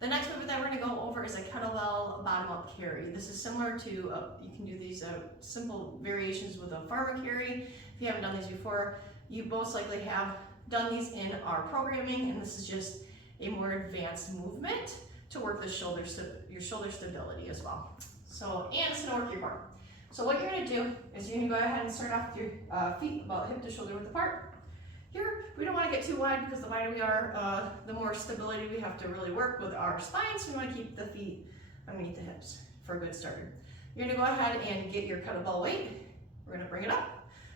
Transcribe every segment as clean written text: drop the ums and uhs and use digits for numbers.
The next movement that we're going to go over is a kettlebell bottom up carry. This is similar to, you can do these simple variations with a farmer carry. If you haven't done these before, you most likely have done these in our programming, and this is just a more advanced movement to work the your shoulder stability as well. So, and it's going to work your bar. So what you're going to do is you're going to go ahead and start off with your feet about hip to shoulder width apart. Here, we don't want to get too wide because the wider we are, the more stability we have to really work with our spine, so we want to keep the feet underneath the hips for a good starter. You're going to go ahead and get your kettlebell weight. We're going to bring it up.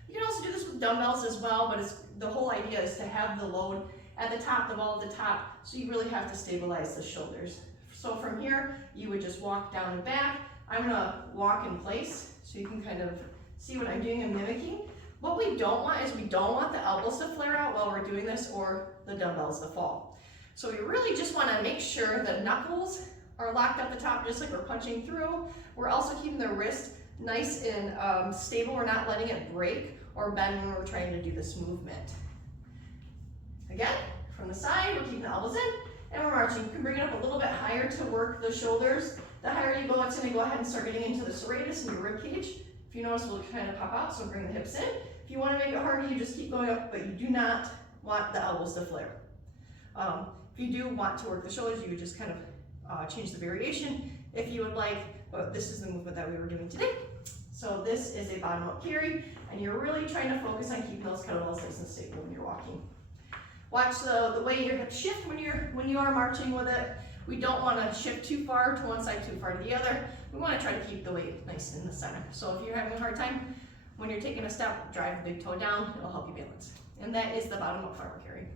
You can also do this with dumbbells as well, but the whole idea is to have the load at the top, the ball at the top, so you really have to stabilize the shoulders. So from here, you would just walk down and back. I'm going to walk in place so you can kind of see what I'm doing and mimicking. What we don't want is we don't want the elbows to flare out while we're doing this or the dumbbells to fall. So we really just want to make sure the knuckles are locked at the top just like we're punching through. We're also keeping the wrist nice and stable. We're not letting it break or bend when we're trying to do this movement. Again, from the side, we're keeping the elbows in and we're marching. You can bring it up a little bit higher to work the shoulders. The higher you go, it's going to go ahead and start getting into the serratus and your rib cage. If you notice, we'll kind of pop out, so bring the hips in. If you want to make it harder, you just keep going up, but you do not want the elbows to flare. If you do want to work the shoulders, you would just kind of change the variation if you would like, but this is the movement that we were doing today. So this is a bottom up carry, and you're really trying to focus on keeping those kettlebells nice and stable when you're walking. Watch the way your hips shift when you are marching with it. We don't want to shift too far to one side, too far to the other. We want to try to keep the weight nice in the center. So if you're having a hard time, when you're taking a step, drive the big toe down, it'll help you balance. And that is the bottom up farmer carry.